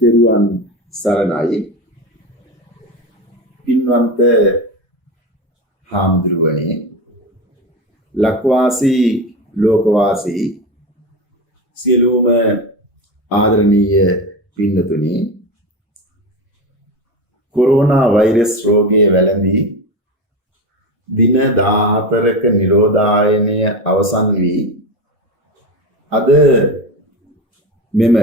තෙරුවන් සරණයි. පින්වන්ත හාමුදුරුවනේ, ලක්වාසී ලෝකවාසී සියලුම ආදරණීය පින්නතුනි, කොරෝනා වෛරස් රෝගයේ වැළඳී දින 14ක නිරෝධායනය අවසන් වී අද මෙම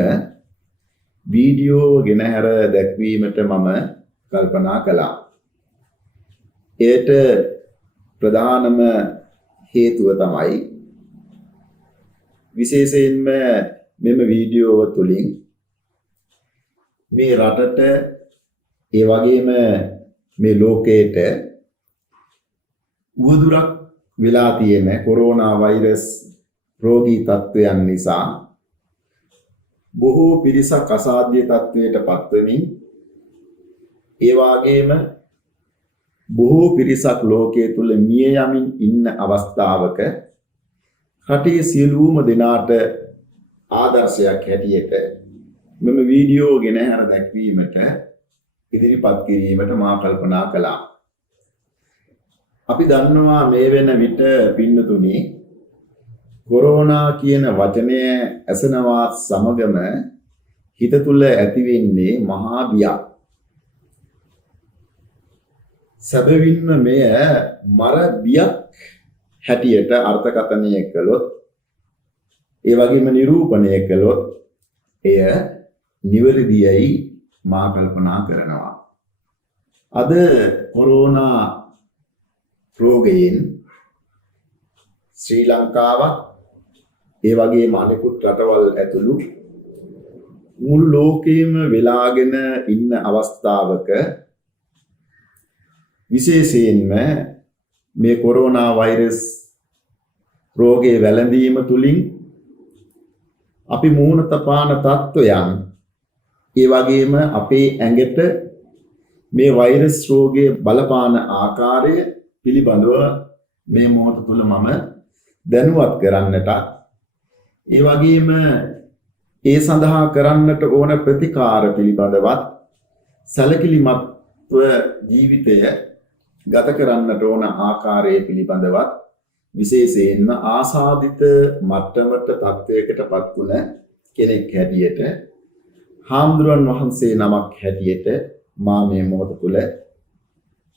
වීඩියෝ ගෙනහැර දැක්වීමට මම කල්පනා කළා. එයට ප්‍රධානම හේතුව තමයි විශේෂයෙන්ම මෙම වීඩියෝව තුළින් මේ රටට ඒ වගේම මේ ලෝකයට උවදුරක් වෙලා තියෙන කොරෝනා වෛරස් රෝගී තත්ත්වයන් නිසා බොහෝ පිරිසක් අසාධ්‍ය තත්ත්වයට පත්වෙමින් ඒ වගේම බොහෝ පිරිසක් ලෝකයේ තුල මිය යමින් ඉන්න අවස්ථාවක රටේ සියලුම දෙනාට ආදර්ශයක් හැටියට මෙම වීඩියෝ ගෙනහැර දැක්වීමට ඉදිරිපත් කිරීමට මා කල්පනා කළා. අපි දන්නවා මේ වෙන විට පින්නතුනි, කොරෝනා කියන වචනය ඇසෙනවා සමගම හිත තුළ ඇති වෙන්නේ මහා බියක්. සැබවින්ම මෙය මර බියක් හැටියට අර්ථකථනය කළොත්, ඒ වගේම නිරූපණය කළොත් එය නිවැරදියයි මා කල්පනා කරනවා. අද කොරෝනා රෝගයෙන් ශ්‍රී ලංකාවත් ඒ වගේම අනෙකුත් රටවල් ඇතුළු මුළු ලෝකෙම වෙලාගෙන ඉන්න අවස්ථාවක විශේෂයෙන්ම මේ කොරෝනා වෛරස් රෝගයේ වැළඳීම තුලින් අපි මුහුණ තපාන තත්ත්වයන්, ඒ වගේම අපේ ඇඟට මේ වෛරස් රෝගයේ බලපාන ආකාරය පිළිබඳව මේ මොහොත තුල මම දැනුවත් කරන්නට, ඒ වගේම ඒ සඳහා කරන්නට ඕන ප්‍රතිකාර පිළිබඳවත් සැලකිලිමත්ව ජීවිතය ගත කරන්නට ඕන ආකාරය පිළිබඳවත් විශේෂයෙන්ම ආසාදිත මට්ටමට තත්වයකටපත් වුණ කෙනෙක් හැටියට, හාමුදුරන් වහන්සේ නමක් හැටියට මා මේ මොහොත තුල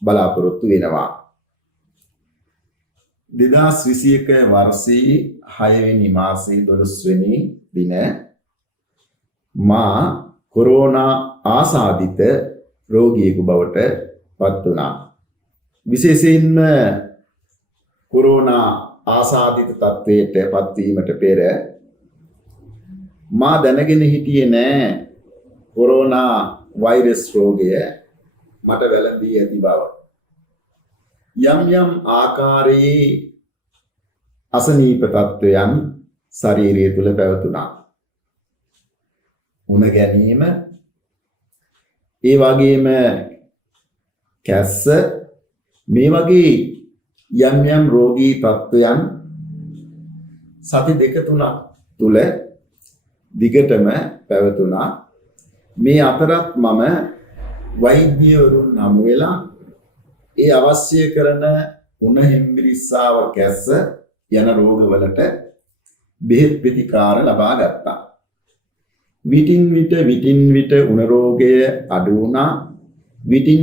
බලාපොරොත්තු වෙනවා. 2021 වර්ෂයේ 6 වෙනි මාසයේ 12 වෙනි දින මා කොරෝනා ආසාදිත රෝගියෙකු බවට පත් වුණා. විශේෂයෙන්ම කොරෝනා ආසාදිත තත්වයට පත්වීමට පෙර මා දැනගෙන හිටියේ නෑ කොරෝනා වෛරස් රෝගය මට වැළඳී ඇති බව. යම් යම් ආකාරයේ අසනීප තත්වයන් ශරීරය තුල පැවතුණා. උණ ගැනීම, ඒ වගේම කැස්ස, මේ වගේ යම් යම් රෝගී තත්වයන් සති දෙක තුනක් තුල දිගටම පැවතුණා. මේ අතරත් මම වෛද්‍යවරුන් හමු වෙලා ඒ අවශ්‍ය කරන උණ හෙම්බිරිස්සාව, කැස්ස යන රෝගවලට බෙහෙත් ප්‍රතිකාර ලබා ගත්තා. විටින් විට උණ රෝගය අඩු වුණා. විටින්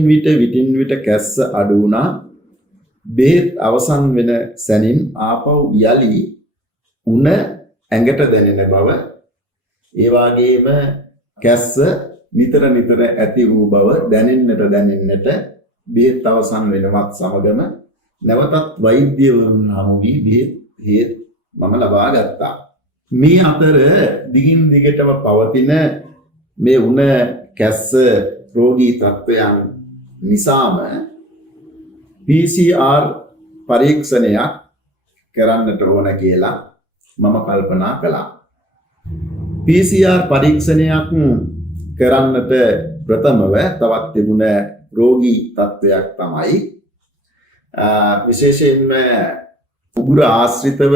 විට කැස්ස අඩු වුණා. බෙහෙත් අවසන් වෙන සැනින් ආපහු යලි උණ ඇඟට දැනෙන බව, ඒ වගේම කැස්ස නිතර ඇති වූ බව දැනෙන්නට බෙහෙත් අවසන් වෙනවත් සමගම නැවතත් වෛද්‍යවරුන් හමු වී බෙහෙත් මම ලබා ගත්තා. මේ අතර දිගින් දිගටම පවතින මේ උණ කැස්ස රෝගී තත්වයන් නිසාම PCR පරීක්ෂණයක් කරන්නට ඕන කියලා මම කල්පනා කළා. PCR පරීක්ෂණයක් කරන්නට ප්‍රථමව තවත් තිබුණ රෝගී තත්වයක් තමයි විශේෂයෙන්ම උගුර ආශ්‍රිතව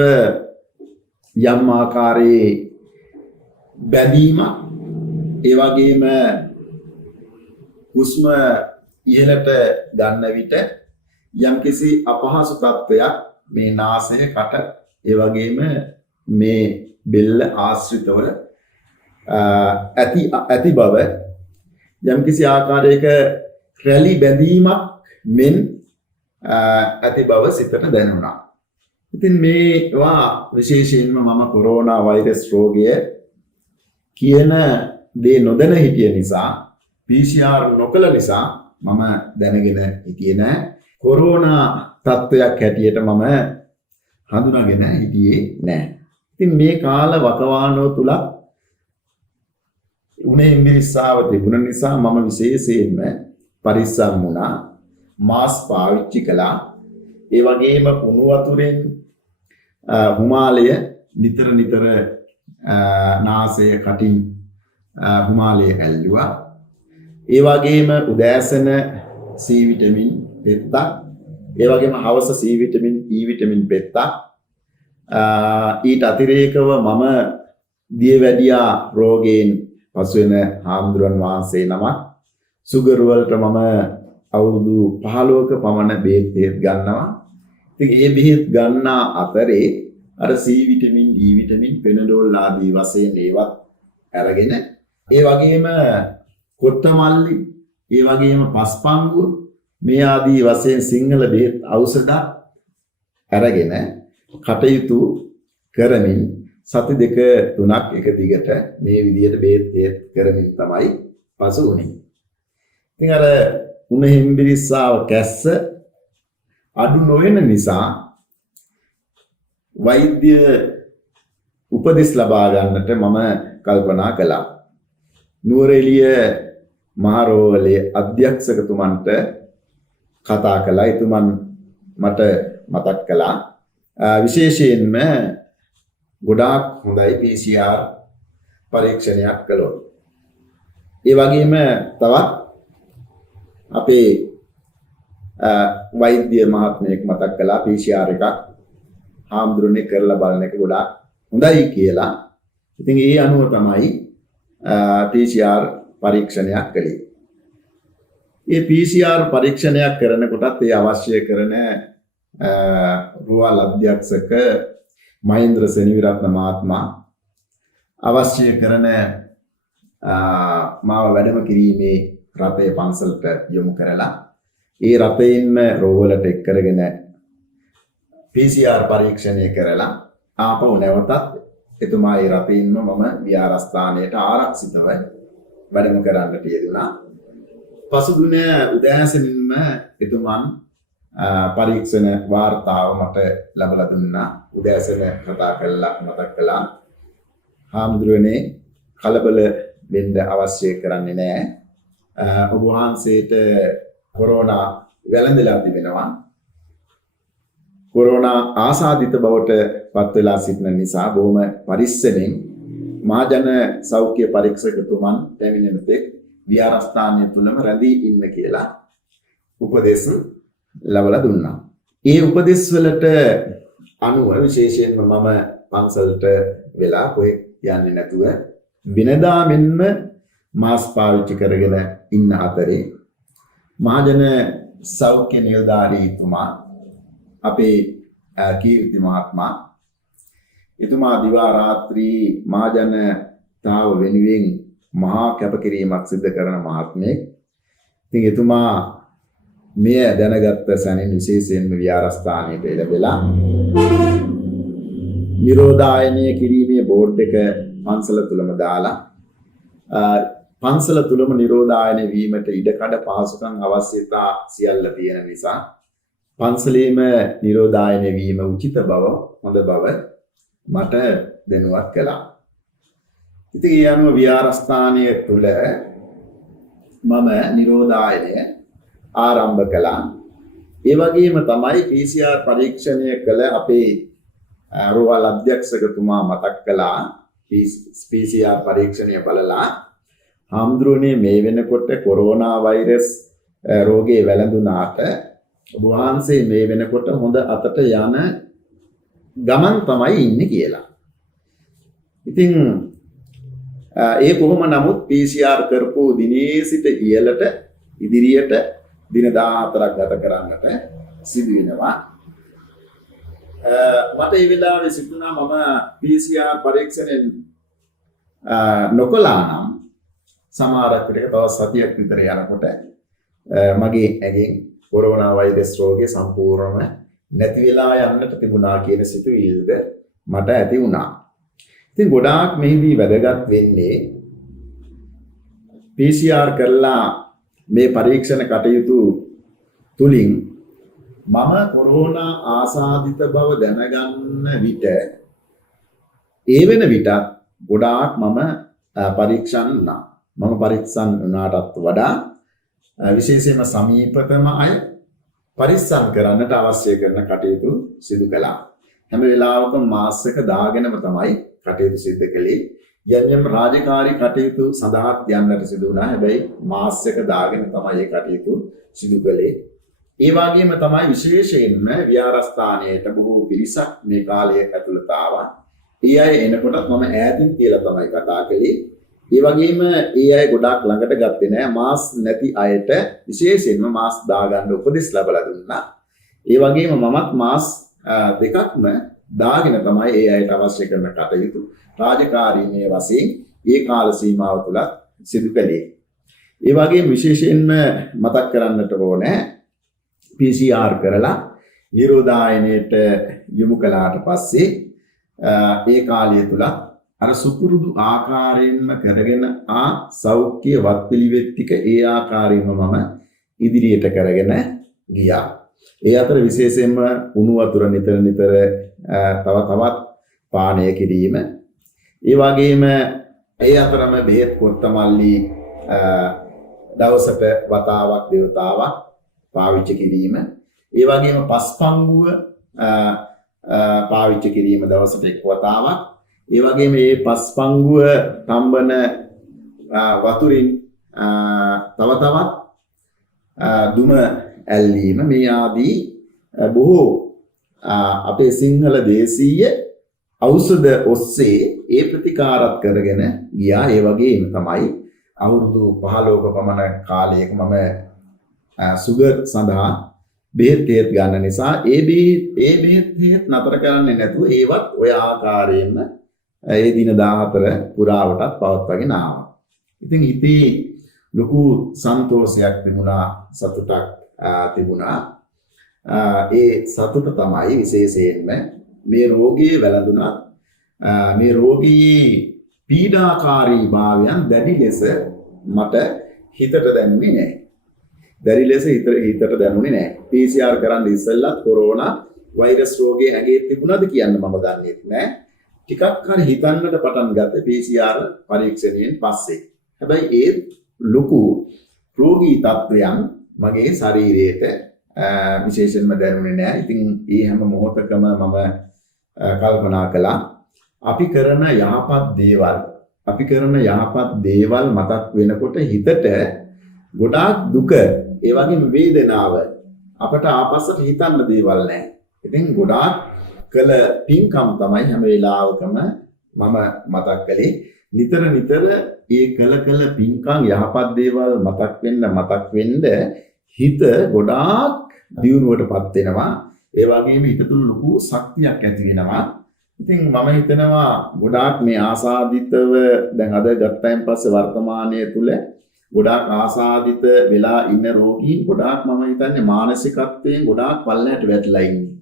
යම් ආකාරයේ බැඳීමක්, ඒ වගේම හුස්ම ඉහළට ගන්න විට යම්කිසි අපහසු තත්වයක් මේ නාසය කට ඒ වගේම මේ බෙල්ල ආශ්‍රිතව ඇති බව යම්කිසි ආකාරයක රැලි බැඳීමක් මෙන් ඇති බව සිතට දැනුණා. ඉතින් මේවා විශේෂයෙන්ම මම කොරෝනා වෛරස් රෝගය කියන දේ නොදැන හිටිය නිසා PCR නොකළ නිසා මම දැනගෙන හිටියේ නෑ. කොරෝනා තත්ත්වයක් හැටියට මම හඳුනාගෙන හිටියේ නෑ. ඉතින් මේ කාල වකවානුව තුල උනේ මිරිස්සාව තිබුණ නිසා මම විශේෂයෙන්ම පරිස්සම් වුණා. මාස්ක් පාවිච්චි කළා. ඒ වගේම උණු වතුරෙන් හුමාලය නිතර නාසය කටින් හුමාලය ඇල්ලුවා. ඒ වගේම උදෑසන C විටමින් පෙත්තක්, ඒ වගේම හවස C විටමින් E විටමින් පෙත්තක්. ඊට අතිරේකව මම දියවැඩියා රෝගයෙන් පසු වෙන හාමුදුරන් වහන්සේ නමක් සුගර් වලට මම අවුරුදු 15ක පමණ බෙහෙත් ගන්නවා. ඉතින් ඒ බෙහෙත් ගන්නා අතරේ අර C vitamin E vitamin Panadol ආදී වශයෙන් ඒවත් අරගෙන ඒ වගේම කොත්තමල්ලි ඒ වගේම පස්පංගුව මේ ආදී වශයෙන් සිංහල බෙහෙත් ඖෂධ අරගෙන කටයුතු කරමින් සති දෙක තුනක් එක දිගට මේ විදිහට බෙහෙත් කරමින් තමයි පසු වුනේ. ඉතින් අර උණ හෙම්බිරිස්සාව කැස්ස අඩු නොවන නිසා වෛද්‍ය උපදෙස් ලබා ගන්නට මම කල්පනා කළා. නුවරඑළිය මහරෝහලේ අධ්‍යක්ෂකතුමන්ට කතා කළා. එතුමන් මට මතක් කළා විශේෂයෙන්ම ගොඩාක් හොඳයි PCR පරීක්ෂණයක් කළොත්. ඒ වගේම තවත් අපේ වෛද්‍ය මහත්මයෙක් මතක් කළා PCR එකක් හාමුදුරනේ කරලා බලන එක ගොඩාක් හොඳයි කියලා. ඉතින් ඒ අනුව තමයි PCR පරීක්ෂණයක් කළේ. මේ PCR පරීක්ෂණයක් කරනකොටත් ඒ අවශ්‍ය කරන රුවල් අධ්‍යක්ෂක මහේන්ද්‍ර සෙනවිරත්න මහත්මයා අවශ්‍ය කරන මාව වැඩම කිරීමේ රථය පන්සලට යොමු කරලා ඒ රථයෙන්ම රෝවලට එක් කරගෙන PCR පරීක්ෂණය කරලා ආපහු නැවතත් එතුමා ඒ රථයෙන්ම මම විහාරස්ථානයට ආරක්ෂිතව වැඩම කරන්නට යෙදුණා. පසුදින උදෑසනින්ම එතුමන් පරීක්ෂණ වාර්තාව මට ලබා දුන්නා. උදෑසන කතා කළා මතක් කළා හාමුදුරනේ කලබල වෙන්න අවශ්‍ය කරන්නේ නැහැ. ඔබ වහන්සේට කොරෝනා වැළඳලා තිබෙනවා. කොරෝනා ආසාදිත බවට පත් වෙලා සිටින නිසා බොහොම පරිස්සමෙන් මහජන සෞඛ්‍ය පරීක්ෂකතුමන් පැමිණෙන තෙක් විහාරස්ථානය තුලම රැඳී ඉන්න කියලා උපදෙස් ලබලා දුන්නා. ඒ උපදෙස් වලට අනුව විශේෂයෙන්ම මම පන්සලට වෙලා කොහෙත් යන්නේ නැතුව වෙනදා මෙන්ම මාස්ක් පාවිච්චි කරගෙන ඉන්න අතරේ මහජන සෞඛ්‍ය නිලධාරීතුමා අපේ කීර්ති මහත්මයා එතුමා දිවා රාත්‍රී මහජනතාව වෙනුවෙන් මහා කැපකිරීමක් සිදු කරන මහත්මයෙක්. ඉතින් එතුමා මෙය දැනගත්ත සැනින් විශේෂයෙන්ම විහාරස්ථානයට එළඹලා නිරෝධායනය කිරීමේ බෝඩ් එක පන්සල තුලම දාලා පන්සල තුලම නිරෝධායනය වීමට ඉඩකඩ පහසුකම් අවශ්‍යතා සියල්ල තියෙන නිසා පන්සලේම නිරෝධායනය වීම උචිත බව හොඳ බව මට දැනුවත් කළා. ඉතින් ඒ අනුව විහාරස්ථානය තුල මම නිරෝධායනය ආරම්භ කළා. ඒ වගේම තමයි PCR පරීක්ෂණය කළ අපේ රුවල් අධ්‍යක්ෂකතුමා මතක් කළා PCR පරීක්ෂණය බලලා හාමුදුරනේ මේ වෙනකොට කොරෝනා වෛරස් රෝගේ වැළඳුනාට ඔබ වහන්සේ මේ වෙනකොට හොඳ අතට යන ගමන් තමයි ඉන්නේ කියලා. ඉතින් ඒ කොහොම නමුත් PCR කරපු දිනේ සිට ඉහළට ඉදිරියට දින 14ක් ගත කරන්නට සිදු වෙනවා. මට ඒ වෙලාවේ සිතුණා මම PCR පරීක්ෂණයෙන් නොකළා නම් සමහරක් විට තව සතියක් විතර යනකොට මගේ ඇඟෙන් කොරෝනා වෛරස් රෝගය සම්පූර්ණයෙන්ම නැති වෙලා යන්නට තිබුණා කියන සිතුවිල්ලද මට ඇති වුණා. ඉතින් ගොඩාක් මෙහිදී වැදගත් වෙන්නේ PCR කරලා මේ පරීක්ෂණ කටයුතු තුලින් මම කොරෝනා ආසාදිත බව දැනගන්න විට ඒ වෙන විටත් ගොඩාක් මම පරීක්ෂණ වුණාටත් වඩා විශේෂයෙන්ම සමීපතම අය පරිස්සම් කරන්නට අවශ්‍ය කරන කටයුතු සිදු කළා. හැම වෙලාවකම මාස්ක් එක දාගෙනම තමයි කටයුතු සිදු කළේ. යම් රාජකාරී කටයුතු සඳහාත් යන්නට සිදු වුණා. හැබැයි මාස්ක් එක දාගෙන තමයි ඒ කටයුතු සිදු කළේ. ඒ වගේම තමයි විශේෂයෙන්ම විහාරස්ථානයට බොහෝ පිරිසක් මේ කාලය ඇතුළත ආවා. ඒ අය එනකොටත් මම ඈතින් කියලා තමයි කතා කළේ. ඒ වගේම ඒ අය ගොඩාක් ළඟට ගත්තේ නෑ. මාස්ක් නැති අයට විශේෂයෙන්ම මාස්ක් දාගන්න උපදෙස් ලැබලා දුන්නා. ඒ වගේම මමත් මාස්ක් දෙකක්ම දාගෙන තමයි ඒ අයට අවශ්‍ය කරන කටයුතු රාජකාරීමේ වශයෙන් ඒ කාල සීමාව තුල සිදු කළේ. ඒ වගේම විශේෂයෙන්ම මතක් කරන්නට ඕනේ PCR කරලා නිරෝධායනයට යොමු කළාට පස්සේ ඒ කාලය තුල අර සුපුරුදු ආකාරයෙන්ම කරගෙන සෞඛ්‍ය වත්පිළිවෙත් ටික ඒ ආකාරයෙන්ම මම ඉදිරියට කරගෙන ගියා. ඒ අතර විශේෂයෙන්ම උණු වතුර නිතර තවත් පානය කිරීම. ඒ වගේම ඒ අතරම බෙහෙත් කොත්තමල්ලි දවසට වතාවක් දෙවතාවක් පාවිච්චි කිරීම. ඒ වගේම පස්පංගුව පාවිච්චි කිරීම දවසට එක් වතාවක්. ඒ වගේම මේ පස්පංගුව තම්බන වතුරින් තව තවත් දුම ඇල්ලීම මේ ආදී බොහෝ අපේ සිංහල දේශීය ඖෂධ ඔස්සේ ඒ ප්‍රතිකාරත් කරගෙන ගියා. ඒ වගේම තමයි අවුරුදු 15ක පමණ කාලයක මම සුගර් සඳහා බෙහෙත් ගන්න නිසා ඒ බෙහෙත් නතර කරන්නේ නැතුව ඒවත් ඔය ආකාරයෙන්ම ඒ දින 14 පුරාවටත් පවත්වාගෙන ආවා. ඉතින් ඉතී ලොකු සන්තෝෂයක් තිබුණා, සතුටක් තිබුණා. ඒ සතුට තමයි විශේෂයෙන්ම මේ රෝගයේ වැළඳුණා. මේ රෝගී පීඩාකාරී භාවයන් දැඩි ලෙස මට හිතට දැනුනේ නැහැ. දැඩි ලෙස හිතට දැනුනේ නැහැ. PCR කරන්න ඉස්සෙල්ලත් කොරෝනා වෛරස් රෝගයේ ඇඟේ තිබුණාද කියන්න මම දන්නේ නැහැ. ටිකක් හරි හිතන්නට පටන් ගත්තේ PCR පරීක්ෂණයෙන් පස්සේ. හැබැයි ඒ ලොකු රෝගී තත්වයන් මගේ ශරීරයට විශේෂයෙන්ම දැනුනේ නැහැ. ඉතින් ඒ හැම මොහොතකම මම කල්පනා කළා අපි කරන යහපත් දේවල් මතක් වෙනකොට හිතට ගොඩාක් දුක ඒ වගේම වේදනාව අපට ආපස්සට හිතන්න දේවල් නැහැ. ඉතින් ගොඩාක් කළ පින්කම් තමයි හැම වෙලාවකම මම මතක් කළේ. නිතර ඒ කළ පින්කම් යහපත් දේවල් මතක් වෙන්න හිත ගොඩාක් දියුණුවටපත් වෙනවා. ඒ වගේම හිත තුළ ලොකු ශක්තියක් ඇති වෙනවා. ඉතින් මම හිතනවා ගොඩාක් මේ ආසාදිතව දැන් අද ගත්තයින් පස්සේ වර්තමානයේ තුල ගොඩාක් ආසාදිත වෙලා ඉන්න රෝගීන් ගොඩාක් මම හිතන්නේ මානසිකත්වයෙන් ගොඩාක් පල්ලයට වැටලා ඉන්නේ.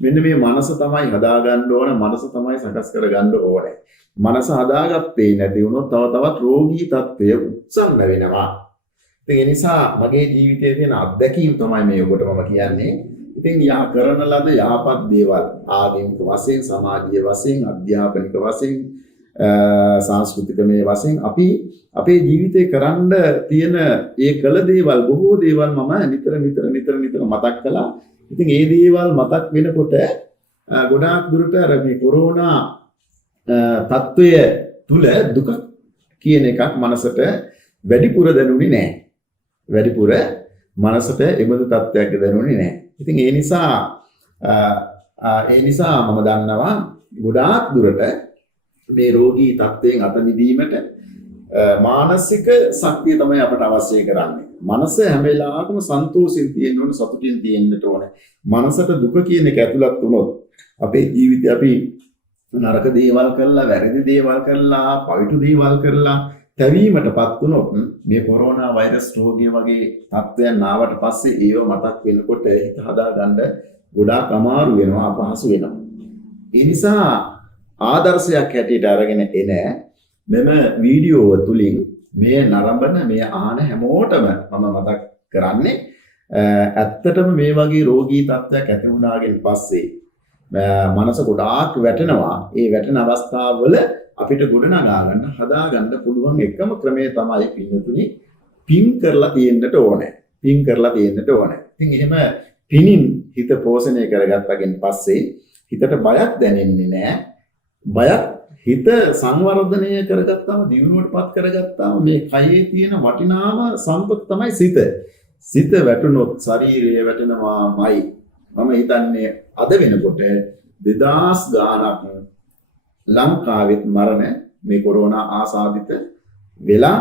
මෙන්න මේ මනස තමයි හදාගන්න ඕන, මනස තමයි සකස් කරගන්න ඕනේ. මනස හදාගත්තේ නැති වුණොත් තවත් රෝගී තත්ත්වය උත්සන්න වෙනවා. ඉතින් ඒ නිසා මගේ ජීවිතයේ තියෙන අත්දැකීම් තමයි මේ ඔබට මම කියන්නේ. ඉතින් කරන ලද යහපත් දේවල් ආගමික වශයෙන්, සමාජීය වශයෙන්, අධ්‍යාපනික වශයෙන්, සංස්කෘතිකමය වශයෙන් අපි අපේ ජීවිතේ කරන්න තියෙන ඒ කළ දේවල් බොහෝ දේවල් මම නිතර මතක් කළා. ඉතින් ඒ දේවල් මතක් වෙනකොට ගොඩාක් දුරට අර මේ කොරෝනා තත්වය තුල දුක කියන එකක් මනසට වැඩිපුර දැනුනේ නැහැ. වැඩිපුර මනසට එබඳු තත්ත්වයක් දැනුනේ නැහැ. ඉතින් ඒ නිසා මම දන්නවා ගොඩාක් දුරට මේ රෝගී තත්ත්වයෙන් අත මිදීමට මානසික ශක්තිය තමයි අපට අවශ්‍ය කරන්නේ. මනස හැම වෙලාවකම සන්තෝෂයෙන් තියෙන්න ඕන, සතුටින් තියෙන්නට ඕන. මනසට දුක කියන එක ඇතුළත් වුණොත් අපේ ජීවිතේ අපි නරක දේවල් කරලා, වැරදි දේවල් කරලා, පවිතු දේවල් කරලා තැවීමටපත් වුණොත් මේ කොරෝනා වෛරස් රෝගය වගේ තත්ත්වයන් ආවට පස්සේ ඒව මතක් වෙනකොට හිත හදාගන්න ගොඩාක් අමාරු වෙනවා, අපහසු වෙනවා. ඒ නිසා ආදර්ශයක් හැටියට අරගෙන එන මෙම වීඩියෝව තුලින් මේ නරඹන මේ ආන හැමෝටම මම මතක් කරන්නේ ඇත්තටම මේ වගේ රෝගී තත්ත්වයක් ඇති වුණාගෙන් පස්සේ මනස ගොඩාක් වැටෙනවා. ඒ වැටෙන අවස්ථාවවල අපිට ගොඩනගා ගන්න, හදා ගන්න පුළුවන් එකම ක්‍රමය තමයි පින්නතුනි පින් කරලා තියෙන්නට ඕනේ. පින් කරලා තියෙන්නට ඕනේ. ඉතින් එහෙම පිනින් හිත පෝෂණය කරගත්තගෙන් පස්සේ හිතට බයක් දැනෙන්නේ නැහැ. බයක් හිත සංවර්ධනය කරගත්තාම, දියුණුවටපත් කරගත්තාම මේ කයේ තියෙන වටිනාම සම්පත තමයි සිත. සිත වැටුනොත් ශරීරය වැටෙනවාමයි. මම හිතන්නේ අද වෙනකොට 2000 ගාණක් ලංකාවෙත් මරණ මේ කොරෝනා ආසාදිත වෙලා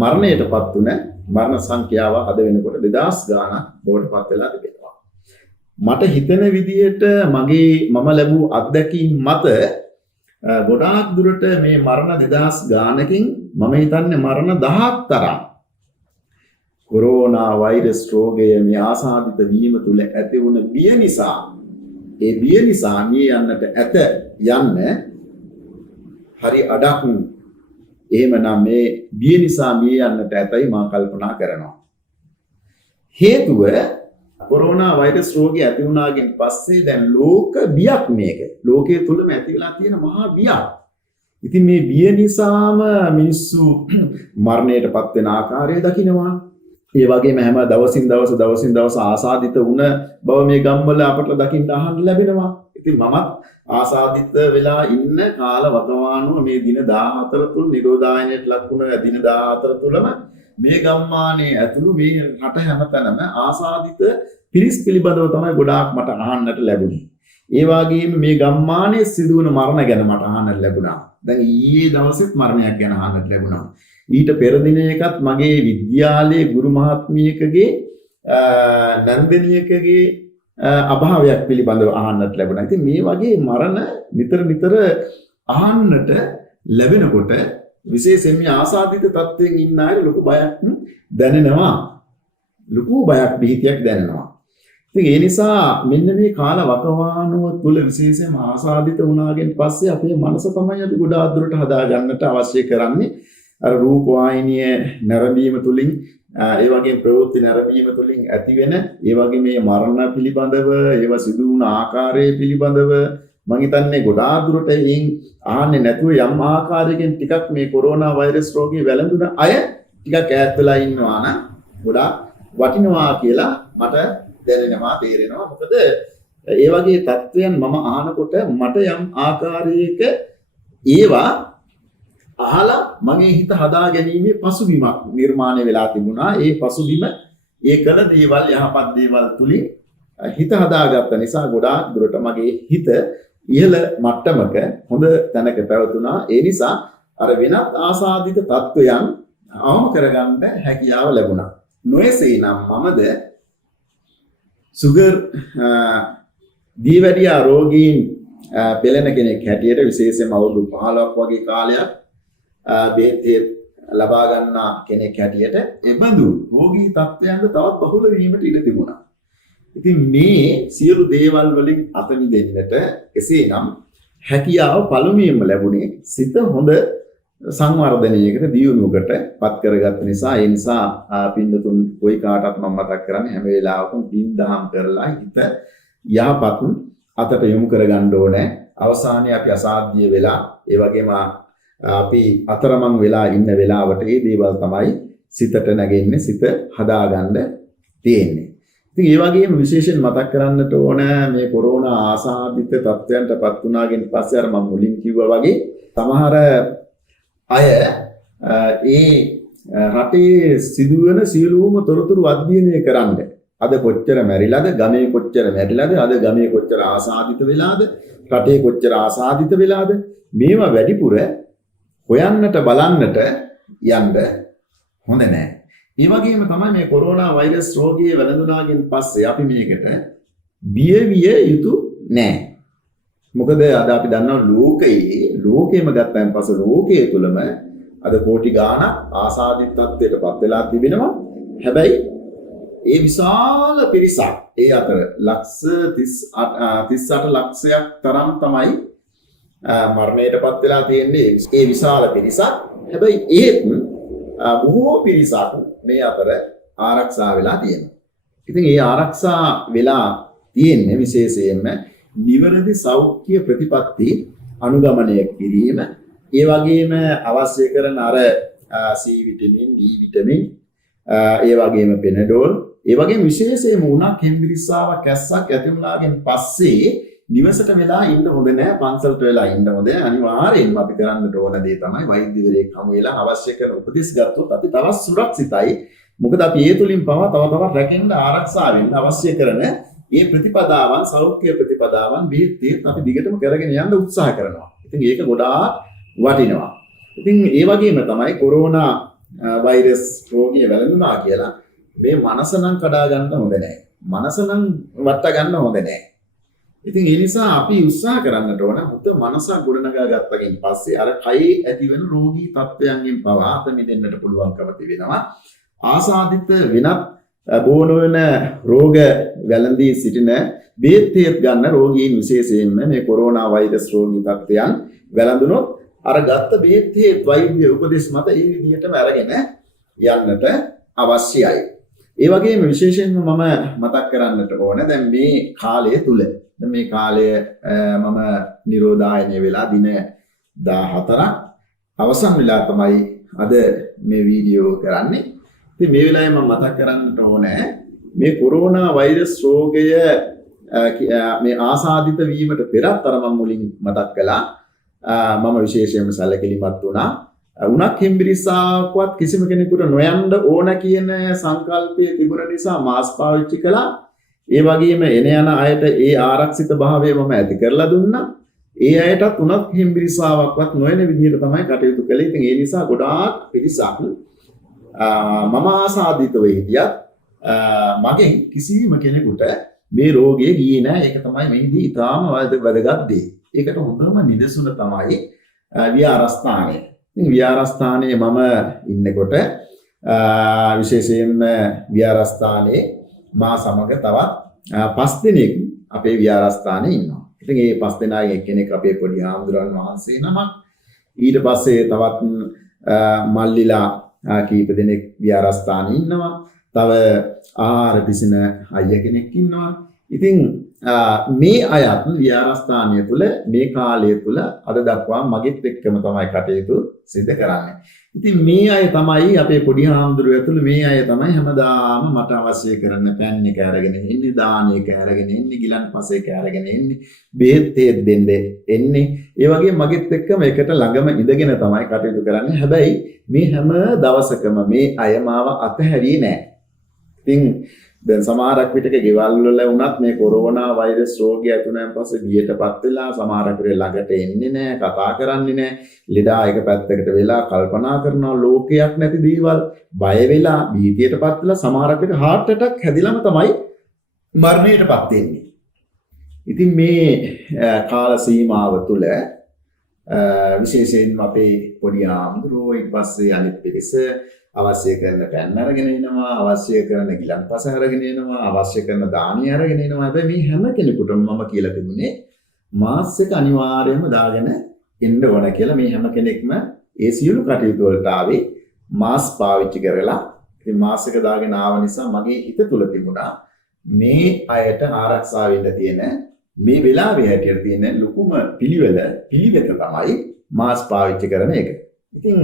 මරණයටපත් වුණ මරණ සංඛ්‍යාව අද වෙනකොට 2000 ගාණක් බවටපත් වෙලා තිබෙනවා. මට හිතෙන විදිහට මම ලැබූ අත්දැකීම් මත ගොඩාක් දුරට මේ මරණ 2000 ගානකින් මම හිතන්නේ මරණ 1000ක් තරම් කොරෝනා වෛරස් රෝගය මේ ආසාදිත වීම තුළ ඇති වුණ බිය නිසා, ඒ බිය නිසා මිය යන්නට ඇත යන්න හරි අඩක්. එහෙමනම් මේ බිය නිසා මිය යන්නට ඇතයි මා කල්පනා කරනවා. හේතුව කොරෝනා වෛරස් රෝගය ඇති වුණාගෙන් පස්සේ දැන් ලෝක බියක් මේක. ලෝකයේ තුලම ඇති වෙලා තියෙන මහා බියක්. ඉතින් මේ බිය නිසාම මිනිස්සු මරණයටපත් වෙන ආකාරය දකිනවා. ඒ වගේම හැම දවසින් දවස ආසාදිත වුණ බව මේ ගම්වල අපට දකින්න අහන්න ලැබෙනවා. ඉතින් මමත් ආසාදිත වෙලා ඉන්න කාල වකවානුව මේ දින 14 තුල නිරෝධායනයට ලක් වුණ දින 14 තුලම මේ ගම්මානයේ ඇතුළු මේ රට හැමතැනම ආසාදිත පිරිස් පිළිබඳව තමයි ගොඩාක් මට අහන්නට ලැබුණේ. ඒ වගේම මේ ගම්මානයේ සිදුවන මරණ ගැන මට අහන්නට ලැබුණා. දැන් ඊයේ දවසෙත් මරණයක් ගැන අහන්නට ලැබුණා. ඊට පෙර දිනයකත් මගේ විද්‍යාලයේ ගුරු මහත්මියකගේ නන්දිනියකගේ අභාවයක් පිළිබඳව අහන්නට ලැබුණා. ඉතින් මේ වගේ මරණ නිතර අහන්නට ලැබෙනකොට විශේෂයෙන්ම ආසාදිත තත්ත්වයෙන් ඉන්න අය ලොකු බයක් දැනෙනවා. ලොකු බයක් බිහිතියක් දැනෙනවා. ඉතින් ඒ නිසා මෙන්න මේ කාල වකවානුව තුල විශේෂයෙන්ම ආසාදිත වුණාගෙන් පස්සේ අපේ මනස තමයි අපි ගොඩාක් දුරට හදා ගන්නට අවශ්‍ය කරන්නේ. අර රූප වාහිනිය නැරඹීම තුලින්, ඒ වගේ ප්‍රවෘත්ති නැරඹීම තුලින් ඇතිවෙන ඒ වගේ මේ මරණ පිළිබඳව, ඒවා සිදු වුණ ආකාරය පිළිබඳව මම හිතන්නේ ගොඩාක් දුරට එයින් ආන්නේ නැතුව යම් ආකාරයකින් ටිකක් මේ කොරෝනා වෛරස් රෝගී වැළඳුන අය ටිකක් ඈත් වෙලා ඉන්නවා නම් ගොඩාක් වටිනවා කියලා මට දැනෙනවා, තේරෙනවා. මොකද ඒ වගේ තත්ත්වයන් මම අහනකොට මට යම් ආකාරයක ඒවා අහලා මගේ හිත හදා ගැනීමේ පසුබිමක් නිර්මාණය වෙලා තිබුණා. ඒ පසුබිම ඒ කළ දේවල්, යහපත් දේවල් තුලින් හිත හදාගත්ත නිසා ගොඩාක් දුරට මගේ හිත ඉහළ මට්ටමක හොඳ තැනක පැවතුණා. ඒ නිසා අර වෙනත් ආසාදිත තත්වයන් අවම කරගන්න හැකියාව ලැබුණා. නොයසේනම් මමද සුගර් දීවැඩියා රෝගීන් පෙළෙන කෙනෙක් හැටියට විශේෂයෙන්ම අවුරුදු 15ක් වගේ කාලයක් බෙහෙත් ලබා ගන්නා කෙනෙක් හැටියට එබඳු රෝගී තත්ත්වයන්ද තවත් බහුල වීමට ඉඩ තිබුණා. ඉතින් මේ සියලු දේවල් වලින් අත මිදෙන්නට එසේනම් හැකියාව පළමුවෙන්ම ලැබුණේ සිත හොඳ සංවර්ධනයකට, දියුණුවකට පත් කරගත්ත නිසා. ඒ නිසා පින්නතුන් කොයි කාටත් මම මතක් කරන්නේ හැම වෙලාවකම පින් දහම් කරලා හිත යහපත් අතට යොමු කරගන්න ඕනේ. අවසානයේ අපි අසාධ්‍ය වෙලා, ඒ වගේම අපි අතරමං වෙලා ඉන්න වෙලාවට මේ දේවල් තමයි සිතට නැගෙන්නේ, සිත හදාගන්න තියෙන්නේ. ඉතින් ඒ වගේම විශේෂයෙන් මතක් කරන්නට ඕන මේ කොරෝනා ආසාදිත තත්ත්වයන්ටපත් වුණාගෙන් පස්සේ අර මම මුලින් කිව්වා වගේ සමහර අය ඒ රටේ සිදුවන සියලුම තොරතුරු අධ්‍යයනය කරන්න. අද කොච්චර මැරිලාද, ගමේ කොච්චර මැරිලාද, අද ගමේ කොච්චර ආසාදිත වෙලාද, රටේ කොච්චර ආසාදිත වෙලාද, මේවා වැඩිපුර හොයන්නට බලන්නට යන්න හොඳ නැහැ. ඒ වගේම තමයි මේ කොරෝනා වෛරස් රෝගය වැළඳුනාගෙන් පස්සේ අපි මේකට බිය විය යුතු නැහැ. මොකද අද අපි දන්නවා ලෝකෙම ගත්තන් පස්සේ ලෝකයේ තුලම අද කෝටි ගාණක් ආසාදිත තත්ත්වයටපත් වෙලා තිබෙනවා. හැබැයි ඒ විශාල පිරිසක් ඒ අතර ලක්ෂ 38 ලක්ෂයක් තරම් තමයි මරණයටපත් වෙලා තියෙන්නේ. ඒ විශාල පිරිසක්. හැබැයි ඒත් බොහෝ පිරිසක් මේ අතර ආරක්ෂා වෙලා තියෙනවා. ඉතින් ඒ ආරක්ෂා වෙලා තියෙන්නේ විශේෂයෙන්ම නිවැරදි සෞඛ්‍ය ප්‍රතිපත්ති අනුගමනය කිරීම. ඒ වගේම අවශ්‍ය කරන අර C විටමින්, D විටමින්, ඒ වගේම පෙනඩෝල්, ඒ වගේම විශේෂයෙන්ම උණක් හෙම්බිරිස්සාවක් ඇස්සක් ඇති වුණාගෙන් පස්සේ නිවසට වෙලා ඉන්න හොඳ නැහැ, පන්සලට වෙලා ඉන්න හොඳ නැහැ. අනිවාර්යෙන්ම අපි කරන්න ඕන දේ තමයි වෛද්‍යවරයෙක් හමු වෙලා අවශ්‍ය කරන උපදෙස් ගත්තොත් අපි තවත් සුරක්ෂිතයි. මොකද අපි ඒ තුලින් පවා තව තවත් රැකෙන්න ආරක්ෂා වෙන්න අවශ්‍ය කරන මේ ප්‍රතිපදාවන්, සෞඛ්‍ය ප්‍රතිපදාවන් බීත්තේ අපි දිගටම කරගෙන යන්න උත්සාහ කරනවා. ඉතින් ඒක ගොඩාක් වටිනවා. ඉතින් ඒ වගේම තමයි කොරෝනා වෛරස් රෝගය වැළඳුනා කියලා මේ මනස නම් කඩා ගන්න හොඳ නැහැ. මනස නම් වට ගන්න හොඳ නැහැ. ඉතින් ඒ නිසා අපි උත්සාහ කරන්නට ඕන හොඳ මනසක් ගොඩනගා ගත්තකින් පස්සේ අර කයේ ඇතිවෙන රෝගී තත්ත්වයන්ගෙන් පවා අත මිදෙන්නට පුළුවන්කම තිබෙනවා. ආසාදිත වෙනත් බෝන වෙන රෝග වැළඳී සිටින බේත් ගන්න රෝගීන් විශේෂයෙන්ම මේ කොරෝනා වෛරස් රෝගී තත්ත්වයන් වැළඳුනොත් අර ගත්ත බේත් වෛද්‍ය උපදෙස් මත ඒ විදිහටම අරගෙන යන්නට අවශ්‍යයි. ඒ වගේම විශේෂයෙන්ම මම මතක් කරන්නට ඕන දැන් මේ කාලය තුල මේ කාලය මම නිරෝධායනය වෙලා දින 14ක් අවසන් වෙලා තමයි අද මේ වීඩියෝ කරන්නේ. ඉතින් මේ වෙලාවේ මම මතක් කරන්නට ඕනේ මේ කොරෝනා වෛරස් රෝගය මේ ආසාදිත වීමට පෙරත් අර මම මුලින් මතක් කළා මම විශේෂයෙන්ම සැලකිලිමත් වුණා. උණක් හෙම්බිරිස්සාවක්වත් කිසිම කෙනෙකුට නොයන්න ඕන කියන සංකල්පය තිබුණ නිසා මාස්ක් පාවිච්චි කළා. ඒ වගේම එන යන අයට ඒ ආරක්ෂිත භාවය මම ඇති කරලා දුන්නා. ඒ අයටත් උණක් හෙම්බිරිස්සාවක්වත් නොයන විදිහට තමයි කටයුතු කළේ. ඉතින් ඒ නිසා ගොඩාක් පිරිසක් මම ආසාදිතව හිටියත් මගෙන් කිසිම කෙනෙකුට මේ රෝගය ගියේ නැහැ. ඒක තමයි මේදී ඉතාම වැදගත් දේ. ඒකට හොඳම නිදසුන තමයි විහාරස්ථානය. ඉතින් විහාරස්ථානයේ මම ඉන්නකොට විශේෂයෙන්ම විහාරස්ථානයේ මා සමග තවත් 5 දෙනෙක් අපේ විහාරස්ථානයේ ඉන්නවා. ඉතින් මේ 5 දෙනාගෙන් එක්කෙනෙක් අපේ පොඩි ආම්දුරන් වහන්සේ නමක්. ඊට පස්සේ තවත් මල්ලිලා කීප දෙනෙක් විහාරස්ථානයේ ඉන්නවා. තව ආහාර පිසින අයියා කෙනෙක් ඉන්නවා. ඉතින් මේ අයත් විහාරස්ථානය තුළ මේ කාලය තුළ අද දක්වා මගෙත් එක්කම තමයි කටයුතු සිදු කරන්නේ. ඉතින් මේ අය තමයි අපේ පොඩි හාමුදුරුවෝ ඇතුළු මේ අය තමයි හැමදාම මට අවශ්‍ය කරන පෑන් එක අරගෙන ඉන්නේ, දාන එක අරගෙන ඉන්නේ, ගිලන්පස එක අරගෙන ඉන්නේ, බෙහෙත් දෙන්නේ එන්නේ. ඒ වගේ මගෙත් එක්කම එකට ළඟම ඉඳගෙන තමයි කටයුතු කරන්නේ. හැබැයි මේ හැම දවසකම මේ අය මාව අතහැරියේ නැහැ. ඉතින් දැන් සමහරක් විටක ගෙවල් වල වුණත් මේ කොරෝනා වෛරස් රෝගය ඇතුණාන් පස්සේ බියටපත් වෙලා සමහරක් විට ළඟට එන්නේ නැහැ, කතා කරන්නේ නැහැ. ලෙඩා එක පැත්තකට වෙලා කල්පනා කරනවා ලෝකයක් නැති දේවල්, බය වෙලා බීතියටපත් වෙලා සමහරක් විට heart attack හැදිලාම තමයි මරණයටපත් වෙන්නේ. ඉතින් මේ කාල සීමාව තුළ විශේෂයෙන්ම අපේ පොඩි ආම්දුරෝ ඊට පස්සේ අනිත් පිරිස අවශ්‍ය කරන පෑන් අරගෙන එනවා, අවශ්‍ය කරන ගිලන්පස අරගෙන එනවා, අවශ්‍ය කරන දානිය අරගෙන එනවා. හැබැයි මේ හැම කෙනෙකුටම මම කියලා තිබුණේ මාස්ක් එක අනිවාර්යයෙන්ම දාගෙන එන්න ඕන කියලා. මේ හැම කෙනෙක්ම ඒ සියලු කටයුතු වලට ආවේ මාස්ක් පාවිච්චි කරලා. ඉතින් මාස්ක් එක දාගෙන ආව නිසා මගේ හිත තුල තිබුණා මේ අයට ආරක්ෂා වෙන්න තියෙන මේ වෙලාවේ හැටියට තියෙන ලොකුම පිළිවෙත තමයි මාස්ක් පාවිච්චි කරන එක. ඉතින්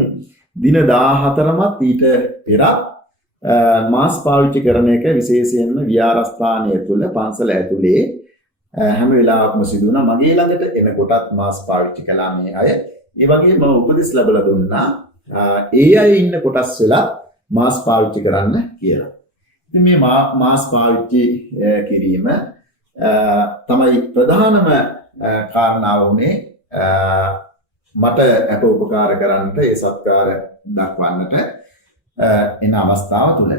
දින 14මත් ඊට පෙරත් මාස්ක් පාවිච්චි කරන එක විශේෂයෙන්ම විහාරස්ථානය තුළ පන්සල ඇතුලේ හැම වෙලාවකම සිදු වුණා. මගේ ළඟට එනකොටත් මාස්ක් පාවිච්චි කළා මේ අය. ඒ වගේම මම උපදෙස් ලැබලා දුන්නා ඒ අය ඉන්න කොටස් වෙලා මාස්ක් පාවිච්චි කරන්න කියලා. ඉතින් මේ මාස්ක් පාවිච්චි කිරීම තමයි ප්‍රධානම කාරණාව වුණේ මට අප උපකාර කරන්නට ඒ සත්කාර දක්වන්නට එන අවස්ථාව තුල.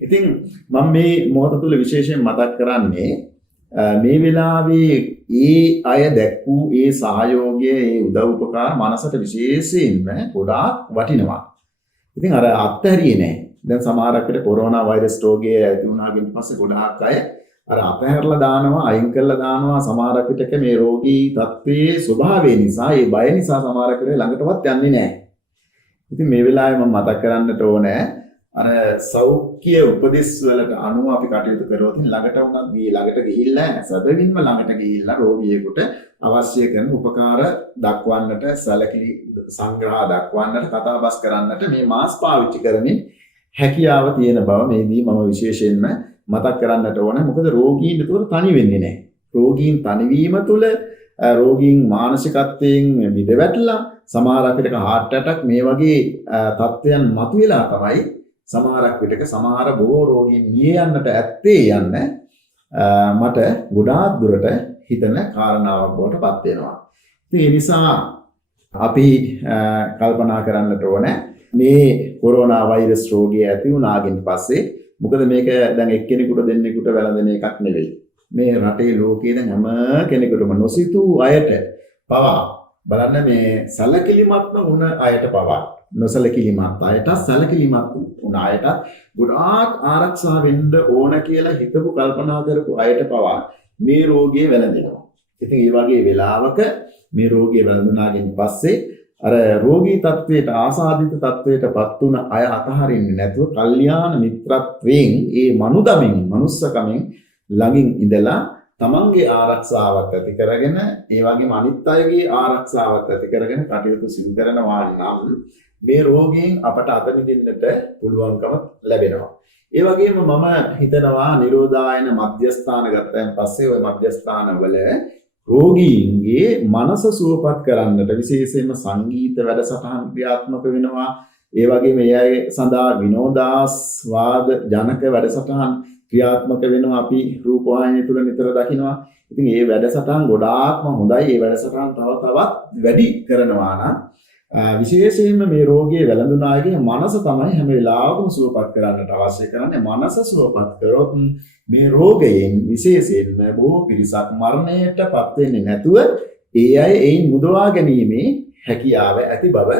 ඉතින් මම මේ මොහොත තුල විශේෂයෙන් මතක් කරන්නේ මේ වෙලාවේ ඒ අය දැක්වූ ඒ සහයෝගය ඒ උදව් උපකාර මනසට විශේෂයෙන්ම ගොඩාක් වටිනවා. ඉතින් අර අත්හැරියේ නැහැ. දැන් සමහරක් විට කොරෝනා වෛරස් රෝගය ඇති වුණාගෙන් පස්සේ ගොඩාක් අය අර අතහැරලා දානවා අයින් කරලා දානවා සමහරක් විටක මේ රෝගී තත්ත්වයේ ස්වභාවය නිසා ඒ බය නිසා සමහරක් විට ළඟටවත් යන්නේ නැහැ. ඉතින් මේ වෙලාවේ මම මතක් කරන්නට ඕනේ අර සෞඛ්‍ය උපදෙස් වලට අනුව අපි කටයුතු කරොත් ළඟට වුණත් ළඟට ගිහිල්ලා සැබවින්ම ළඟට ගිහිල්ලා රෝගියෙකුට අවශ්‍ය කරන උපකාර දක්වන්නට සැලකිලි සංග්‍රහ දක්වන්නට කතාබස් කරන්නට මේ මාස් පාවිච්චි කරමින් හැකියාව තියෙන බව මේදී මම විශේෂයෙන්ම මතක් කරන්නට ඕනේ. මොකද රෝගීන් ඒතකොට තනි වෙන්නේ නැහැ. රෝගීන් තනිවීම තුළ රෝගීන් මානසිකත්වයෙන් මිදවැටලා සමහරක් විටක heart attack මේ වගේ තත්ත්වයන් මතුවලා තමයි සමහරක් විටක සමහර බොහෝ රෝගීන් මිය යන්නට ඇත්තේ යන්න මට ගොඩාක් දුරට හිතන කාරණාවක් බවට පත් වෙනවා. ඉතින් ඒ නිසා අපි කල්පනා කරන්නට ඕනේ මේ කොරෝනා වෛරස් රෝගය ඇති වුණාගෙන් පස්සේ මොකද මේක දැන් එක්කෙනෙකුට දෙන්නෙකුට වැළඳෙන එකක් නෙවෙයි. මේ රටේ ලෝකයේ දැන් හැම කෙනෙකුටම නොසිතූ අයට පවා බලන්න මේ සැලකිලිමත්ම වුණ අයට පවා නොසැලකිලිමත් අයට සැලකිලිමත් වුණ අයට ගොඩාක් ආරක්ෂා වෙන්න ඕන කියලා හිතපු කල්පනා කරපු අයට පවා මේ රෝගය වැළඳෙනවා. ඉතින් මේ වගේ වෙලාවක මේ රෝගය වැළඳුනාගෙන් පස්සේ අර රෝගී තත්වයට ආසාදිත තත්වයටපත් වුණ අය අතහරින්නේ නැතුව කල්යාණ මිත්‍රත්වයෙන් ඒ මනුදමින් මනුස්සකමින් ළඟින් ඉඳලා තමන්ගේ ආරක්ෂාවත් ඇති කරගෙන ඒ වගේම අනිත් අයගේ ආරක්ෂාවත් ඇති කරගෙන කටයුතු සිදු කරනවා නම් මේ රෝගයෙන් අපට අත මිදෙන්නට පුළුවන්කම ලැබෙනවා. ඒ වගේම මම හිතනවා නිරෝධායන මධ්‍යස්ථාන ගත්තයින් පස්සේ ওই මධ්‍යස්ථානවල රෝගීන්ගේ මනස සුවපත් කරන්නට විශේෂයෙන්ම සංගීත වැඩසටහන් ක්‍රියාත්මක වෙනවා. ඒ වගේම ඒ අය සඳහා විනෝදාස්වාද ජනක වැඩසටහන් ක්‍රියාත්මක වෙනවා. අපි රූපවාහිනිය තුල නිතර දකිනවා. ඉතින් මේ වැඩසටහන් ගොඩාක්ම හොඳයි. මේ වැඩසටහන් තව තවත් වැඩි කරනවා නම් විශේෂයෙන්ම මේ රෝගයේ වැළඳුන අයගේ මනස තමයි හැම වෙලාවකම සුවපත් කරන්නට අවශ්‍ය කරන්නේ. මනස සුවපත් කරොත් මේ රෝගයෙන් විශේෂයෙන්ම බොහෝ පිරිසක් මරණයටපත් වෙන්නේ නැතුව ඒ අය එයින් මුදවා ගැනීමේ හැකියාව ඇති බව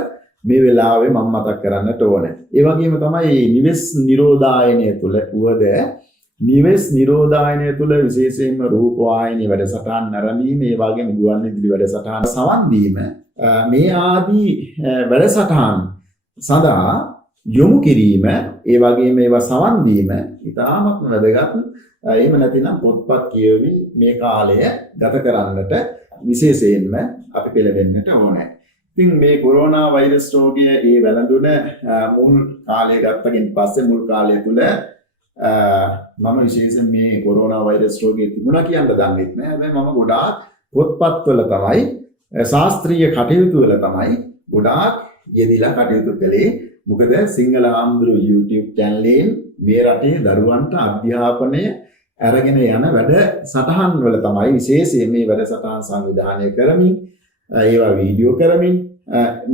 මේ වෙලාවේ මම මතක් කරන්නට ඕනේ. ඒ වගේම තමයි නිවෙස් නිරෝධායනය තුල උවද නිවෙස් නිරෝධායනය තුල විශේෂයෙන්ම රූපවාහිනී වැඩසටහන් නැරඹීම, ඒ වගේම ගුවන් විදුලි වැඩසටහන් සවන් දීම මේ ආදී වැඩසටහන් සඳහා යොමු කිරීම, ඒ වගේම ඒවා සවන් දීම ඉතාමත්ම වැදගත්. එහෙම නැතිනම් පොත්පත් කියවමින් මේ කාලය ගත කරන්නට විශේෂයෙන්ම අපි පෙළඹෙන්නට ඕනේ. ඉතින් මේ කොරෝනා වෛරස් රෝගය ඒ වැළඳුන මුල් කාලය ගත්තකින් පස්සේ මුල් කාලය තුල මම විශේෂයෙන් මේ කොරෝනා වෛරස් රෝගය තිබුණා කියන්න දන්නෙත් නෑ. හැබැයි මම ගොඩාක් පොත්පත්වල තමයි ශාස්ත්‍රීය කටයුතු වල තමයි ගොඩාක් යෙදিলা කටයුතු කළේ. මොකද සිංහල ආම්දුරු YouTube channel මේ රටේ දරුවන්ට අධ්‍යාපනය අරගෙන යන වැඩ සටහන් වල තමයි විශේෂයෙන් මේ වැඩ සටහන් සංවිධානය කරමින් ඒවා වීඩියෝ කරමින්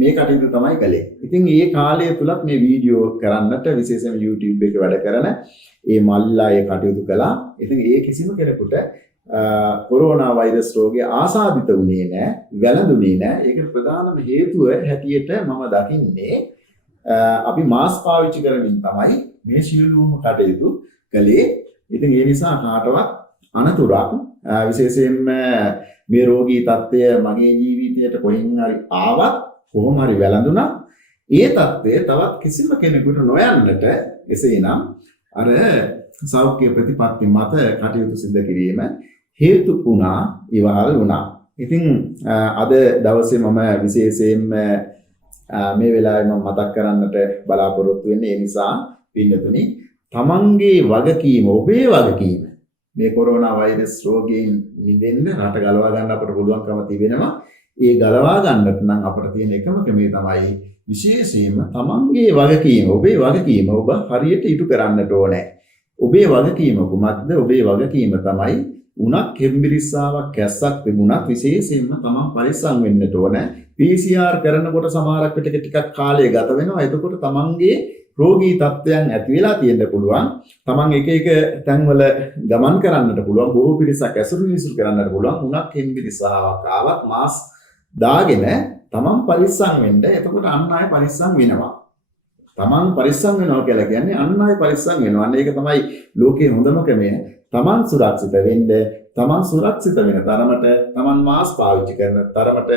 මේ කටයුතු තමයි කළේ. ඉතින් මේ කාලය තුලත් මේ වීඩියෝ කරන්නට විශේෂයෙන්ම YouTube එකේ වැඩ කරන ඒ මල්ලා ඒ කටයුතු කළා. ඉතින් ඒ කිසිම කෙනෙකුට කොරෝනා වෛරස් රෝගය ආසාදිත වුණේ නැහැ, වැළඳුනේ නැහැ. ඒකට ප්‍රධානම හේතුව හැටියට මම දකින්නේ අපි මාස් පාවිච්චි කරමින් තමයි මේ සියලුම කටයුතු කළේ. ඉතින් ඒ නිසා කාටවත් අනතුරක් විශේෂයෙන්ම මේ රෝගී තත්ත්වය මගේ ජීවිතයට කොහෙන් හරි ආවත් කොහොම හරි වැළඳුණා ඒ තත්ත්වය තවත් කිසිම කෙනෙකුට නොයන්නට එසේනම් අර සෞඛ්‍ය ප්‍රතිපත්ති මත කටයුතු සිදු කිරීම හේතු වුණා, ඉවහල් වුණා. ඉතින් අද දවසේ මම විශේෂයෙන්ම මේ වෙලාවේ මම මතක් කරන්නට බලාපොරොත්තු වෙන්නේ ඒ නිසා පින්නතුනි තමන්ගේ වගකීම, ඔබේ වගකීම මේ කොරෝනා වෛරස් රෝගයෙන් මිදෙන්න රට ගලවා ගන්න අපට පුළුවන්කම තිබෙනවා. ඒ ගලවා ගන්නට නම් අපට තියෙන එකම ක්‍රමය තමයි විශේෂයෙන්ම තමන්ගේ වගකීම, ඔබේ වගකීම ඔබ හරියට ඉටු කරන්නට ඕනේ. ඔබේ වගකීම කුමක්ද? ඔබේ වගකීම තමයි උණක් හෙම්බිරිස්සාවක් කැස්සක් තිබුණත් විශේෂයෙන්ම තමන් පරිස්සම් වෙන්නට ඕනේ. PCR කරනකොට සමහරක් විට ටිකක් කාලය ගත වෙනවා. එතකොට තමන්ගේ රෝගී තත්ත්වයන් ඇති වෙලා තියෙන්න පුළුවන්. තමන් එක එක තැන්වල ගමන් කරන්නට පුළුවන්. බොහෝ පිරිසක් ඇසුරු නිසුරු කරන්නට පුළුවන්. උණක් හෙම්බිරිසාවක් ආවත් මාස් දාගෙන තමන් පරිස්සම් වෙන්න. එතකොට අන් අය පරිස්සම් වෙනවා. තමන් පරිස්සම් වෙනවා කියලා කියන්නේ අන් අය පරිස්සම් වෙනවා. ඒක තමයි ලෝකයේ හොඳම ක්‍රමය. තමන් සුරක්ෂිත වෙන්න, තමන් සුරක්ෂිත වෙන තරමට තමන් මාස් පාවිච්චි කරන තරමට,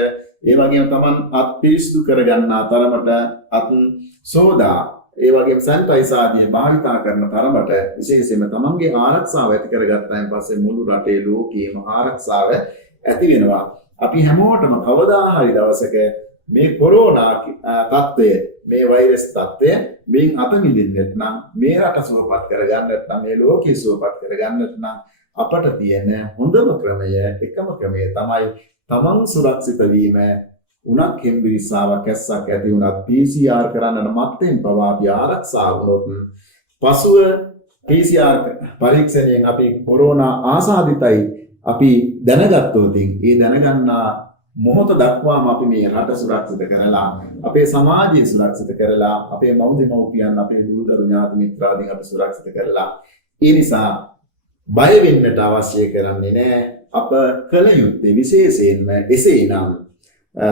ඒ වගේම තමන් අත් පිරිසිදු කරගන්නා තරමට අත් සෝදා, ඒ වගේම සැනිටයිසර් ආදී භාවිතා කරන තරමට විශේෂයෙන්ම තමන්ගේ ආරක්ෂාව ඇති කරගත්තාන් පස්සේ මුළු රටේ ලෝකයේම ආරක්ෂාව ඇති වෙනවා. අපි හැමෝටම කවදා හරි දවසක මේ කොරෝනා තත්ත්වය, මේ වෛරස් තත්ත්වය මේන් අත මිදෙන්නට නම්, මේ රට සුවපත් කරගන්නට නම්, මේ ලෝකය සුවපත් කරගන්නට නම් අපට තියෙන හොඳම ක්‍රමය, එකම ක්‍රමය තමයි තමන් සුරක්ෂිත වීම. උණක් හෙම්බිරිස්සාවක් ඇස්සක් ඇති වුණත් PCR කරන්නට මත්තෙන් පවා අපි ආරක්ෂා වුණොත්, පසුව PCR පරීක්ෂණයෙන් අපි කොරෝනා ආසාදිතයි අපි දැනගත්තොත්, ඒ දැනගන්නා මොහොත දක්වාම අපි මේ රට සුරක්ෂිත කරලා, අපේ සමාජය සුරක්ෂිත කරලා, අපේ මව්දෙමව්පියන්, අපේ දූ දරු ඥාති මිත්‍රාදීන් අපි සුරක්ෂිත කරලා, ඒ නිසා බය වෙන්නට අවශ්‍ය කරන්නේ නැහැ. අප කළ යුත්තේ විශේෂයෙන්ම එසේනම්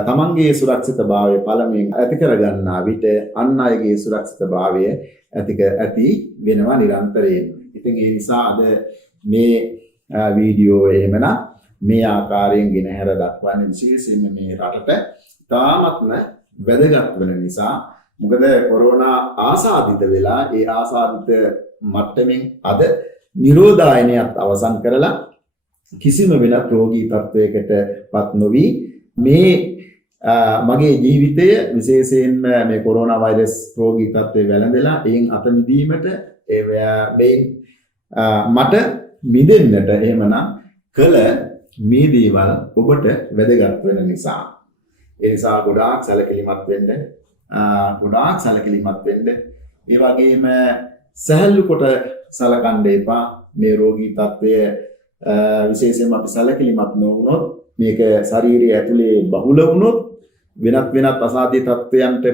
තමන්ගේ සුරක්ෂිතභාවය පළමුවෙන් ඇති කරගන්නා විට අන් අයගේ සුරක්ෂිතභාවය ඇති වෙනවා නිරන්තරයෙන්. ඉතින් ඒ නිසා අද මේ වීඩියෝ එහෙමනම් මේ ආකාරයෙන් ගෙන හැර දක්වන්නේ විශේෂයෙන්ම මේ රටට තාමත්ම වැදගත් වෙන නිසා. මොකද කොරෝනා ආසාදිත වෙලා, ඒ ආසාදිත මට්ටමින් අද නිරෝධායනයත් අවසන් කරලා කිසිම වෙනත් රෝගී තත්වයකටපත් නොවි මේ මගේ ජීවිතය විශේෂයෙන්ම මේ කොරෝනා වෛරස් රෝගී තත්ත්වයේ වැළඳලා එයින් අත මිදීමට මට මිදෙන්නට එහෙමනම් කළ මේ දේවල් ඔබට වැදගත් වෙන නිසා. ඒ නිසා ගොඩාක් සැලකිලිමත් වෙන්න, ඒ වගේම සැහැල්ලු කොට සලකන්න එපා. මේ රෝගී තත්ත්වය විශේෂයෙන්ම අපි සැලකිලිමත් නොවුනොත්, මේක ශරීරය ඇතුලේ බහුල වුණොත්, වෙනත් අසාධ්‍ය තත්ත්වයන්ට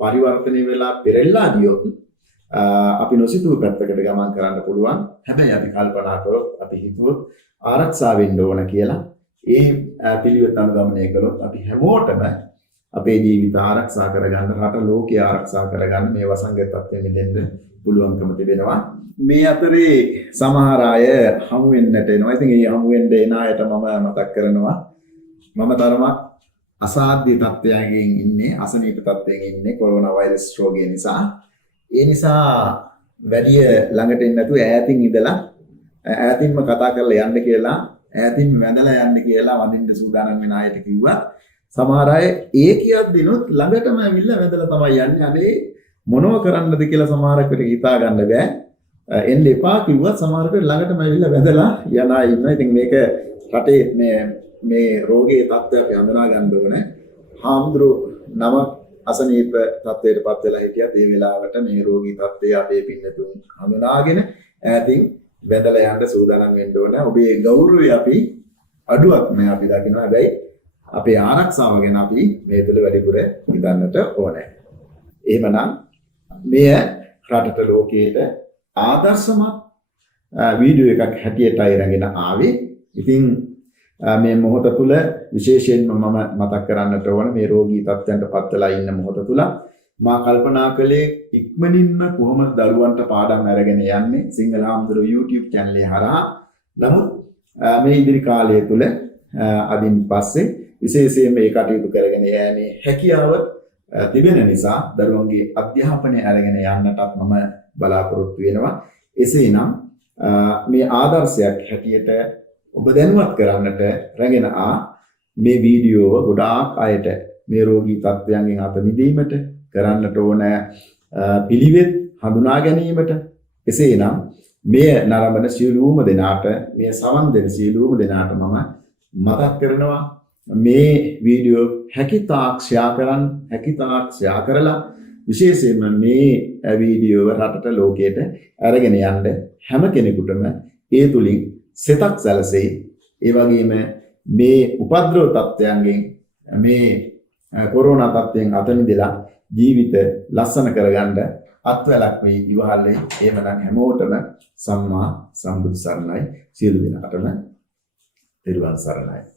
පරිවර්තනය වෙලා පෙරෙල්ලා ගියොත් අපි නොසිතූ පැත්තකට ගමන් කරන්න පුළුවන්. හැබැයි අපි කල්පනා කරොත්, අපි හිතුවොත් ආරක්ෂා වෙන්න ඕන කියලා, ඒ පිළිවෙත් අනුගමනය කළොත් අපි හැමෝටම අපේ ජීවිත ආරක්ෂා කරගන්න, රට ලෝකය ආරක්ෂා කරගන්න මේ වසංගත තත්ත්වෙ මිදෙන්න පුළුවන්කම තිබෙනවා. මේ අතරේ සමහර අය හමු වෙන්නට එනවා. ඉතින් මේ හමු වෙන්න එන අයට මම මතක් කරනවා, මම තරමක් අසාධ්‍ය තත්ත්වයකින් ඉන්නේ, අසනීප තත්ත්වයකින් ඉන්නේ කොරෝනා වෛරස් රෝගය නිසා. ඒ නිසා වැඩි ළඟට එන්න නැතුව ඈතින් ඉඳලා ඈතින්ම කතා කරලා යන්න කියලා, ඈතින් වැඳලා යන්න කියලා වඳින්න සූදානම් වෙන අයට කිව්වා. සමහර අය ඒ කියද්දිනොත් ළඟටම ඇවිල්ලා වැඳලා තමයි යන්නේ. අනේ මොනව කරන්නද කියලා සමහරකට හිතා ගන්න බෑ. එන්න එපා කිව්වත් සමහරකට ළඟටම ඇවිල්ලා වැඳලා යන අය ඉන්නවා. ඉතින් මේක රටේ මේ රෝගයේ තත්ත්වය අපි හඳුනා ගන්න ඕනේ. හාමුදුරු නම අසනීප තත්ත්වයටපත් වෙලා හිටියත් ඒ වෙලාවට මේ රෝගී තත්ත්වය අපේ පින්නතුන් හඳුනාගෙන ඈතින් වැඳලා යන්න සූදානම් වෙන්න ඕනේ. ඔබේ ගෞරවය අපි අඩුවක් නෑ අපි දකිනවා. හැබැයි අපේ ආරක්ෂාව ගැන අපි මේ තුළ වැඩිපුර හිතන්නට ඕනේ. එහෙමනම් මෙය රටට ලෝකයට ආදර්ශමත් වීඩියෝ එකක් හැටියටයි රැගෙන ආවේ. ඉතින් මේ මොහොත තුළ විශේෂයෙන්ම මම මතක් කරන්නට ඕන මේ රෝගී තත්ත්වයන්ට පත් වෙලා ඉන්න මොහොත තුළ මා කල්පනා කළේ ඉක්මනින්ම කොහොමද දරුවන්ට පාඩම් අරගෙන යන්නේ සිංහල හාමුදුරුවෝ YouTube channel එක හරහා. නමුත් මේ ඉදිරි කාලය තුළ අදින් පස්සේ විශේෂයෙන්ම මේ කටයුතු කරගෙන යෑමේ හැකියාව තිබෙන නිසා දරුවන්ගේ අධ්‍යාපනය අරගෙන යන්නටත් මම බලාපොරොත්තු වෙනවා. එසේනම් මේ ආදර්ශයක් හැටියට ඔබ දැනුවත් කරන්නට රැගෙන මේ වීඩියෝව ගොඩාක් අයට මේ රෝගී තත්ත්වයන්ගෙන් අත මිදීමට කරන්නට ඕන පිළිවෙත් හඳුනා ගැනීමට. එසේනම් මෙය නරඹන සියලුම දෙනාට, මේ සවන් දෙන සියලුම දෙනාට මම මතක් කරනවා මේ වීඩියෝ හැකිතාක් ෂෙයා කරලා විශේෂයෙන්ම මේ වීඩියෝව රටට ලෝකයට අරගෙන යන්න හැම කෙනෙකුටම ඒ තුලින් සිතක් සැලසෙයි. ඒ වගේම මේ උපද්‍රව තත්ත්වයන්ගෙන්, මේ කොරෝනා තත්ත්වයෙන් අත මිදලා ජීවිත ලස්සන කරගන්න අත්වැලක් වෙයි ඉවහල්ලේ. එහෙමනම් හැමෝටම සම්මා සම්බුදු සරණයි. සියලු දෙනාටම තෙරුවන් සරණයි.